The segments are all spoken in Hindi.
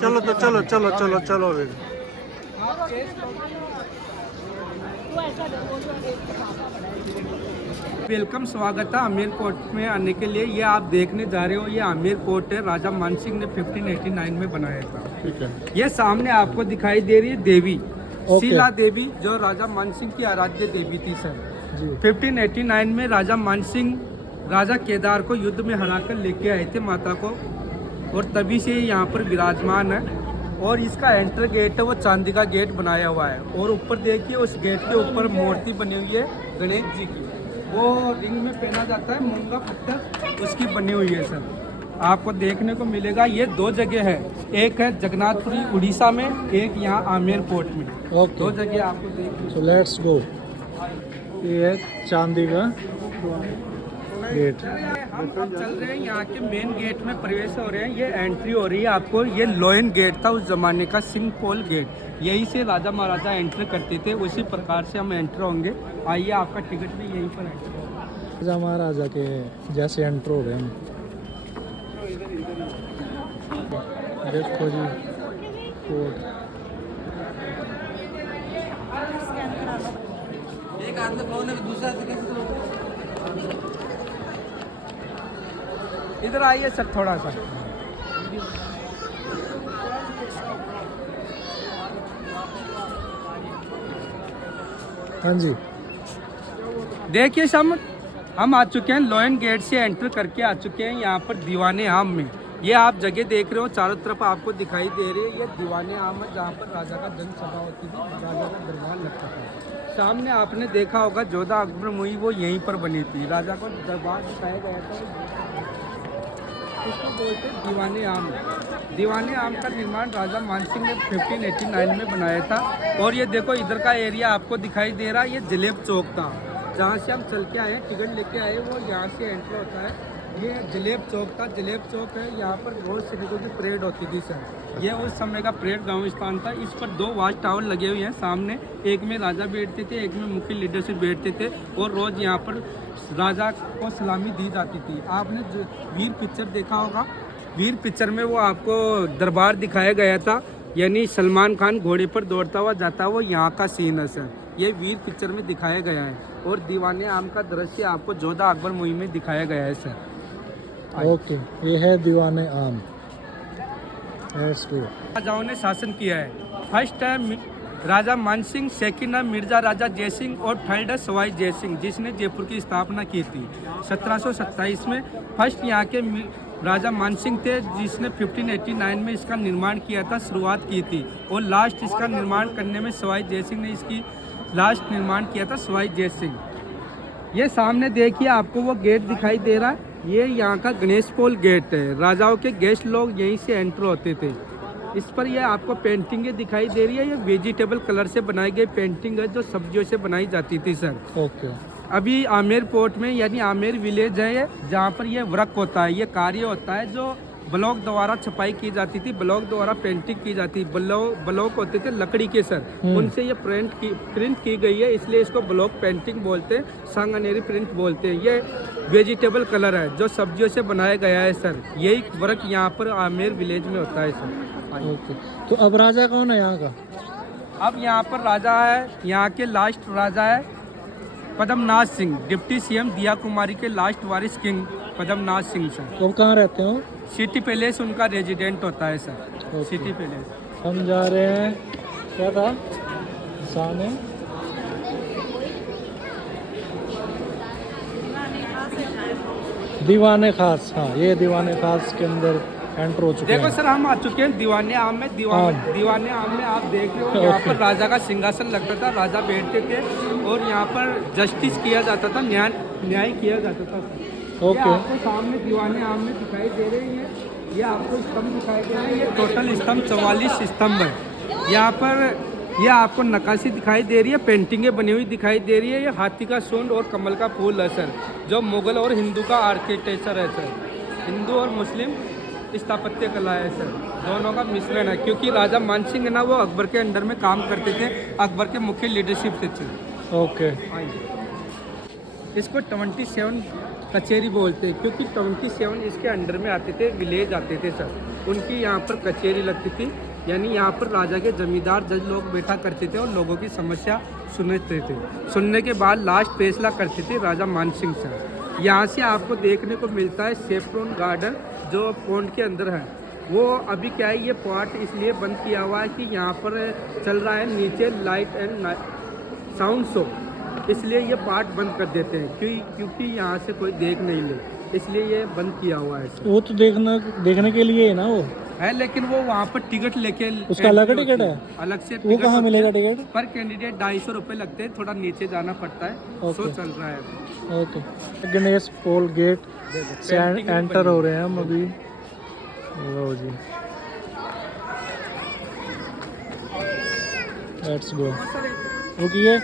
चलो तो चलो चलो चलो चलो फिर। वेलकम, स्वागत है आमेर कोर्ट में आने के लिए। ये आप देखने जा रहे हो, ये आमेर कोर्ट है, राजा मानसिंह ने 1589 में बनाया था। ठीक है। ये सामने आपको दिखाई दे रही है देवी ओके। शीला देवी, जो राजा मानसिंह की आराध्य देवी थी सर। जी। 1589 में राजा मानसिंह राजा केदार को युद्ध में हराकर लेके आए थे माता को, और तभी से यहाँ पर विराजमान है। और इसका एंटर गेट है वो चांदी का गेट बनाया हुआ है, और ऊपर देखिए उस गेट के ऊपर मूर्ति बनी हुई है गणेश जी की, वो रिंग में पहना जाता है मूंगा पत्थर, उसकी बनी हुई है सर। आपको देखने को मिलेगा। ये दो जगह है, एक है जगन्नाथपुरी उड़ीसा में, एक यहाँ आमेर कोर्ट में। ओके। दो जगह आपको देखने। So let's go. ये है चांदी का गेट। हम अब चल रहे हैं यहाँ के मेन गेट में, प्रवेश हो रहे हैं। ये एंट्री हो रही है आपको। ये लोयन गेट था उस जमाने का, सिंह पोल गेट। यही से राजा महाराजा एंटर करते थे, उसी प्रकार से हम एंटर होंगे। आइए, आपका टिकट भी यहीं पर है। राजा महाराजा के जैसे एंटर हो गए हम। देखो जी कोर्ट। एक हाथ में फोन है, दूसरा इधर आइए सर थोड़ा सा। हाँ जी। देखिए हम आ चुके हैं लोयन गेट से एंटर करके आ चुके हैं यहाँ पर दीवाने आम में। ये आप जगह देख रहे हो, चारों तरफ आपको दिखाई दे रही है। ये दीवाने आम है, जहाँ पर राजा का जनसभा होती थी, राजा का दरबार लगता था। सामने आपने देखा होगा जोधा अकबर मुई, वो यहीं पर बनी थी। राजा को दरबार दिखाया गया था, इसको बोलते दीवाने आम। दीवाने आम का निर्माण राजा मानसिंह ने 1589 में बनाया था। और ये देखो इधर का एरिया आपको दिखाई दे रहा है, ये जलेब चौक था, जहाँ से हम चल के आए, टिकट लेके आए, वो यहाँ से एंटर होता है। ये जलेब चौक था, जलेब चौक है। यहाँ पर रोज सैनिकों की परेड होती थी सर। ये उस समय का परेड गाँव स्थान था। इस पर 2 वाच टावर लगे हुए हैं सामने, एक में राजा बैठते थे, एक में मुख्य लीडरशिप बैठते थे, और रोज यहाँ पर राजा को सलामी दी जाती थी। आपने वीर पिक्चर देखा होगा, वीर पिक्चर में वो आपको दरबार दिखाया गया था, यानी सलमान खान घोड़े पर दौड़ता हुआ जाता है, वो यहाँ का सीन है सर। ये वीर पिक्चर में दिखाया गया है। और दीवाने आम का दृश्य आपको जोधा अकबर मुहिम में दिखाया गया है सर। ओके, ये है दीवाने आम। राजाओं ने शासन किया है। फर्स्ट है राजा मानसिंह, सेकंड है मिर्जा राजा जयसिंह, और थर्ड है सवाई जयसिंह, जिसने जयपुर की स्थापना की थी 1727 में। फर्स्ट यहाँ के राजा मानसिंह थे, जिसने 1589 में इसका निर्माण किया था, शुरुआत की थी। और लास्ट इसका निर्माण करने में सवाई जयसिंह ने इसकी लास्ट निर्माण किया था, सवाई जयसिंह। ये सामने देखिए आपको वो गेट दिखाई दे रहा है, ये यहाँ का गणेश पोल गेट है। राजाओं के गेस्ट लोग यहीं से एंटर होते थे। इस पर ये आपको पेंटिंगें दिखाई दे रही है, ये वेजिटेबल कलर से बनाई गई पेंटिंग है, जो सब्जियों से बनाई जाती थी सर। ओके। अभी आमेर पोर्ट में, यानी आमेर विलेज है, जहाँ पर ये वर्क होता है, ये कार्य होता है, जो ब्लॉक द्वारा छपाई की जाती थी, ब्लॉक द्वारा पेंटिंग की जाती। ब्लॉक होते थे लकड़ी के सर, उनसे ये प्रिंट की गई है, इसलिए इसको ब्लॉक पेंटिंग बोलते हैं, सांगानेरी प्रिंट बोलते हैं। ये वेजिटेबल कलर है, जो सब्जियों से बनाया गया है सर। यही वर्क यहाँ पर आमेर विलेज में होता है सर। ओके, तो अब राजा कौन है यहाँ का? अब यहाँ पर राजा है, यहाँ के लास्ट राजा है पद्मनाथ सिंह, डिप्टी सीएम दिया कुमारी के लास्ट वारिस किंग पद्मनाथ सिंह सर। तो कहाँ रहते हो? सिटी पैलेस उनका रेजिडेंट होता है सर। City palace. हम जा रहे हैं, क्या था सामने? दीवाने खास। हाँ, ये दीवाने खास के अंदर एंटर हो चुके हैं। देखो सर, हम आ चुके हैं दीवाने आम में। दीवाने आम में आप देख रहे हो, यहाँ पर राजा का सिंहासन लगता था, राजा बैठते थे, और यहाँ पर जस्टिस किया जाता था, न्याय किया जाता था। ये आपको सामने दीवाने आम में दिखाई दे रही है, ये आपको स्तंभ दिखाई दे रहे हैं। ये टोटल स्तंभ 44 स्तंभ है। यहाँ पर ये आपको नक्काशी दिखाई दे रही है, पेंटिंगें बनी हुई दिखाई दे रही है। ये हाथी का सूंड और कमल का फूल है सर, जो मुगल और हिंदू का आर्किटेक्चर है सर। हिंदू और मुस्लिम स्थापत्य कला है सर, दोनों का मिश्रण है। क्योंकि राजा मानसिंह है ना, वो अकबर के अंडर में काम करते थे, अकबर के मुख्य लीडरशिप थे। ओके। इसको कचेरी बोलते हैं, क्योंकि 27 इसके अंडर में आते थे, विलेज आते थे सर। उनकी यहाँ पर कचेरी लगती थी, यानी यहाँ पर राजा के जमींदार जज लोग बैठा करते थे और लोगों की समस्या सुनते थे। सुनने के बाद लास्ट फैसला करते थे राजा मानसिंह सर। यहाँ से आपको देखने को मिलता है सेफ्रॉन गार्डन, जो पौंड के अंदर है। वो अभी क्या है, ये पार्ट इसलिए बंद किया हुआ है कि यहाँ पर चल रहा है नीचे लाइट एंड साउंड शो, इसलिए ये पार्ट बंद कर देते हैं क्योंकि यहाँ से कोई देख नहीं ले, इसलिए ये बंद किया हुआ है। वो तो देखने के लिए है ना वो है, लेकिन वो वहाँ पर टिकट लेके, उसका अलग टिकट है, अलग से वो कहाँ मिलेगा टिकट? पर कैंडिडेट 250 रुपये लगते हैं, थोड़ा नीचे जाना पड़ता है। शो चल रहा है। ओके, गणेश पोल गेट से एंटर हो रहे हैं हम अभी। लो जी, लेट्स गो। रुकिए,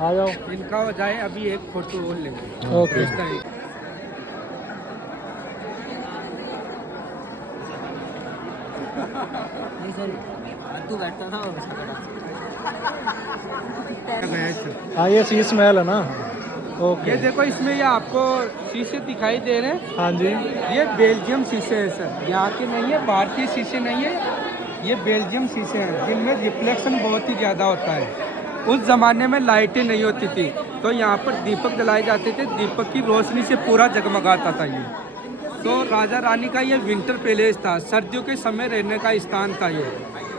आ जाओ, इनका हो जाए, अभी एक फोटो और लेंगे। ओके। हाँ, ये शीश महल है ना? ओके। ये देखो, इसमें ये आपको शीशे दिखाई दे रहे हैं। हाँ जी, ये बेल्जियम शीशे है सर, यहाँ के नहीं है, भारतीय शीशे नहीं है, ये बेल्जियम शीशे हैं, जिनमें रिफ्लेक्शन बहुत ही ज़्यादा होता है। उस ज़माने में लाइटें नहीं होती थी, तो यहाँ पर दीपक जलाए जाते थे, दीपक की रोशनी से पूरा जगमगाता था ये। तो राजा रानी का ये विंटर पैलेस था, सर्दियों के समय रहने का स्थान था ये,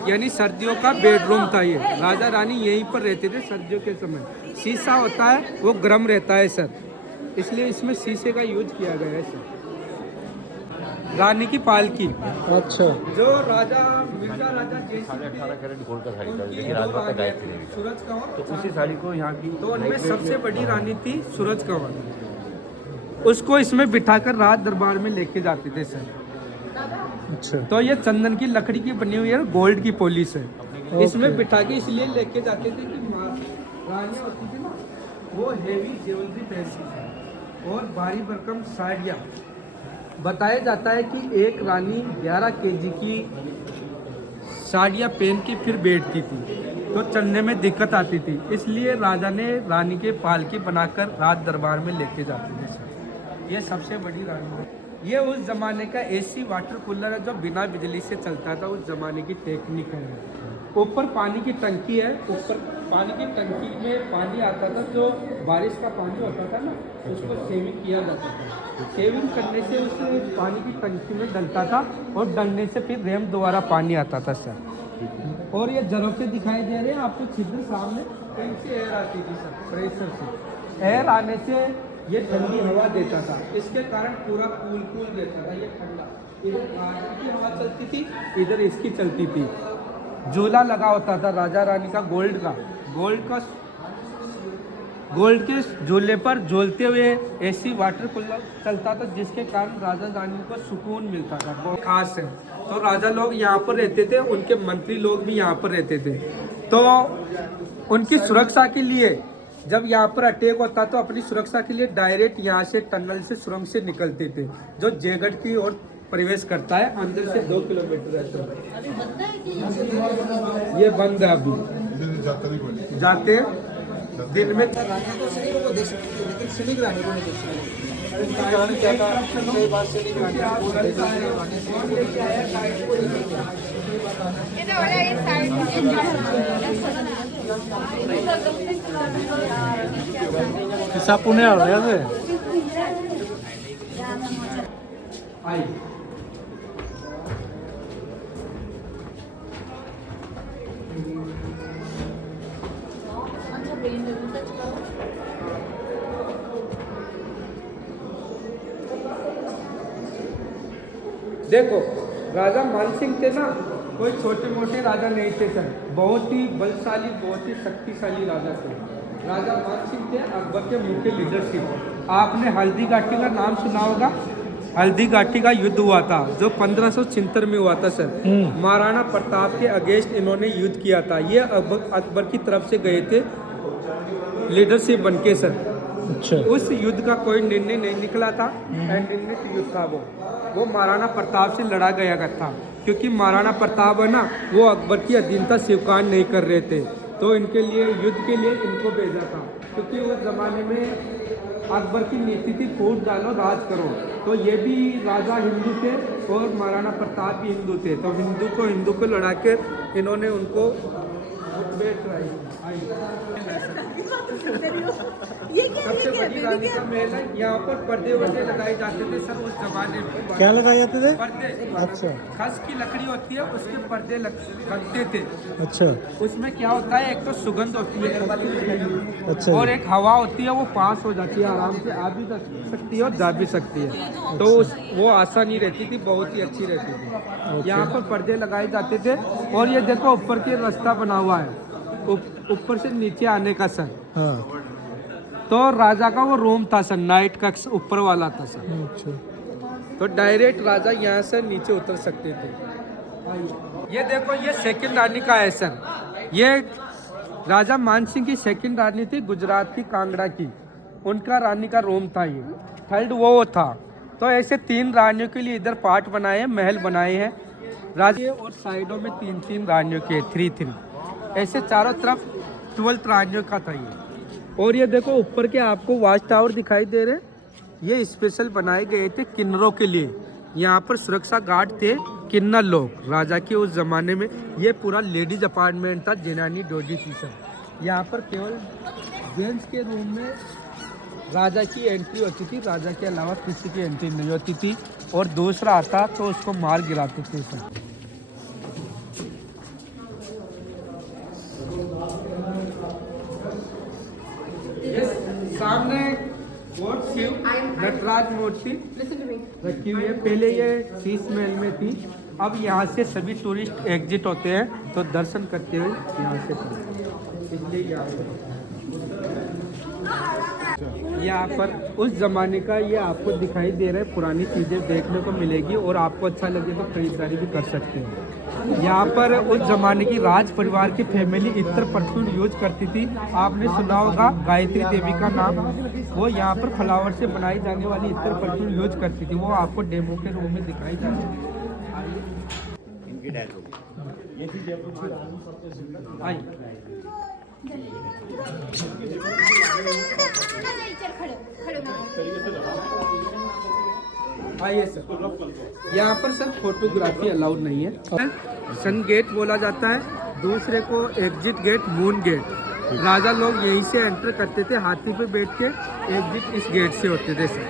यानी सर्दियों का बेडरूम था ये। राजा रानी यहीं पर रहते थे सर्दियों के समय। शीशा होता है वो गर्म रहता है सर, इसलिए इसमें शीशे का यूज किया गया है सर। रानी की पालकी, अच्छा, जो राजा मिर्जा राजा जय सिंह 18 कैरेट गोल्ड का साड़ी था, लेकिन राजमाता का गायब थी। सूरज कंवर, तो उसी साड़ी को यहाँ की, तो उनमें सबसे बड़ी रानी थी सूरज कंवर। उसको इसमें बिठाकर राज दरबार में लेके जाते थे सर। अच्छा, तो ये चंदन की लकड़ी की बनी हुई है, गोल्ड की पॉलिश है, इसमें बिठा के इसलिए लेके जाते थे कि रानियाँ होती थी ना, वो हेवी ज्वेलरी पहनती थी और भारी भरकम साड़ियाँ। बताया जाता है कि एक रानी 11 केजी की साड़ियाँ पहन के फिर बैठती थी, तो चलने में दिक्कत आती थी, इसलिए राजा ने रानी के पालकी बनाकर राज दरबार में लेके जाते थे। ये सबसे बड़ी रानी है। ये उस ज़माने का एसी वाटर कूलर है, जो बिना बिजली से चलता था, उस ज़माने की टेक्निक है। ऊपर पानी की टंकी है, ऊपर पानी की टंकी में पानी आता था, जो बारिश का पानी होता था ना, उसको सेविंग किया जाता था। सेविंग करने से उस पानी की टंकी में डलता था और डलने से फिर रैम द्वारा पानी आता था सर। और ये झरोखे दिखाई दे रहे हैं आपको, छिद्र सामने, कहीं से एयर आती थी सर, प्रेशर से। एयर आने से ये ठंडी हवा देता था, इसके कारण पूरा कूल रहता था, ये ठंडा। इधर गार्डन की हवा चलती थी, इधर इसकी चलती थी। झूला लगा होता था राजा रानी का, गोल्ड के झूले पर झूलते हुए एसी वाटर कूलर चलता था, जिसके कारण राजा रानी को सुकून मिलता था, बहुत खास है। तो राजा लोग यहाँ पर रहते थे, उनके मंत्री लोग भी यहाँ पर रहते थे। तो उनकी सुरक्षा के लिए जब यहाँ पर अटैक होता तो अपनी सुरक्षा के लिए डायरेक्ट यहाँ से टनल से, सुरंग से निकलते थे, जो जयगढ़ की ओर प्रवेश करता है, अंदर से 2 किलोमीटर है। ये बंद है अभी, जाते दिन में। किसा पुणे आ रहा है आई। देखो, राजा मानसिंह थे ना, कोई छोटे मोटे राजा नहीं थे सर, बहुत ही बलशाली, बहुत ही शक्तिशाली राजा थे। राजा मानसिंह थे अकबर के मुख्य लीडरशिप। आपने हल्दी घाटी का नाम सुना होगा, हल्दी घाटी का युद्ध हुआ था, जो 1576 में हुआ था सर। महाराणा प्रताप के अगेंस्ट इन्होंने युद्ध किया था। ये अकबर की तरफ से गए थे लीडरशिप बन के सर। अच्छा, उस युद्ध का कोई निर्णय नहीं निकला था, एंड युद्ध था वो महाराणा प्रताप से लड़ा गया था, क्योंकि महाराणा प्रताप है ना, वो अकबर की अधीनता स्वीकार नहीं कर रहे थे, तो इनके लिए युद्ध के लिए इनको भेजा था। क्योंकि उस ज़माने में अकबर की नीति थी फूट डालो राज करो। तो ये भी राजा हिंदू थे और महाराणा प्रताप भी हिंदू थे। तो हिंदू को लड़ा के इन्होंने उनको मुठभेड़ कराई। सबसे बड़ी रानी का महल है। यहाँ पर पर्दे वर्दे लगाए जाते थे सर उस जमाने में। क्या लगाए जाते थे? पर्दे। अच्छा खस की लकड़ी होती है उसके पर्दे लगते थे। अच्छा उसमें क्या होता है, एक तो सुगंध होती है अच्छा और एक हवा होती है, वो पास हो जाती है, आराम से आ भी सकती है और जा भी सकती है। तो वो आशा नहीं रहती थी, बहुत ही अच्छी रहती थी। यहाँ पर पर्दे लगाए जाते थे। और ये देखो ऊपर के रास्ता बना हुआ है, ऊपर से नीचे आने का सर। हाँ तो राजा का वो रूम था सर, नाइट का ऊपर वाला था सर। अच्छा तो डायरेक्ट राजा यहाँ से नीचे उतर सकते थे। ये देखो ये सेकंड रानी का है सर। ये राजा मान सिंह की सेकंड रानी थी, गुजरात की कांगड़ा की। उनका रानी का रूम था ये। थर्ड वो था। तो ऐसे 3 रानियों के लिए इधर पार्ट बनाए हैं, महल बनाए हैं राजा। और साइडों में 3-3 रानियों के 3-3 ऐसे चारों तरफ 12 रानियों का था ये। और ये देखो ऊपर के आपको वॉच टावर दिखाई दे रहे हैं, ये स्पेशल बनाए गए थे किन्नरों के लिए। यहाँ पर सुरक्षा गार्ड थे किन्नर लोग राजा के उस जमाने में। ये पूरा लेडीज अपार्टमेंट था, जेनानी डोडी थी सर। यहाँ पर केवल जेंट्स के रूम में राजा की एंट्री होती थी, राजा के अलावा किसी की एंट्री नहीं होती थी। और दूसरा आता तो उसको मार गिराते थे सर। सामने नटराज मूर्ति रखी हुई है। पहले ये शीश महल में थी, अब यहाँ से सभी टूरिस्ट एग्जिट होते हैं तो दर्शन करते हुए यहाँ से, इसलिए यहाँ पर उस जमाने का ये आपको दिखाई दे रहा है, पुरानी चीज़ें देखने को मिलेगी और आपको अच्छा लगे तो खरीदारी भी कर सकते हैं। यहाँ पर उस जमाने की राज परिवार की फैमिली इत्र परफ्यूम यूज करती थी। आपने सुना होगा गायत्री देवी का नाम, वो यहाँ पर फ्लावर से बनाई जाने वाली इत्र परफ्यूम यूज करती थी। वो आपको डेमो के रूम में दिखाई जाती आइए सर। यहाँ पर सर फोटोग्राफी अलाउड नहीं है। सन गेट बोला जाता है, दूसरे को एग्जिट गेट, मून गेट। राजा लोग यहीं से एंटर करते थे, हाथी पे बैठ के। एग्जिट इस गेट से होते थे सर।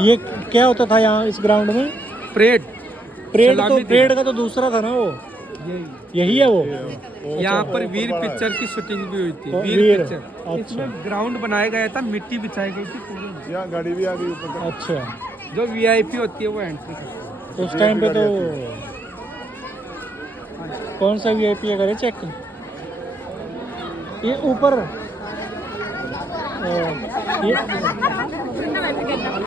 ये क्या होता था यहाँ इस ग्राउंड में? परेड। परेड का तो दूसरा था ना वो, यही है वो। यहाँ पर वीर पिक्चर की शूटिंग भी हुई थी। वीर पिक्चर। इसमें ग्राउंड बनाया गया था, मिट्टी बिछाई गई थी पूरी। यहाँ गाड़ी भी आ गई ऊपर। अच्छा, जो वीआईपी होती है वो एंट्री करती है। उस टाइम पे तो कौन सा वीआईपी है, करे चेक। ये ऊपर ये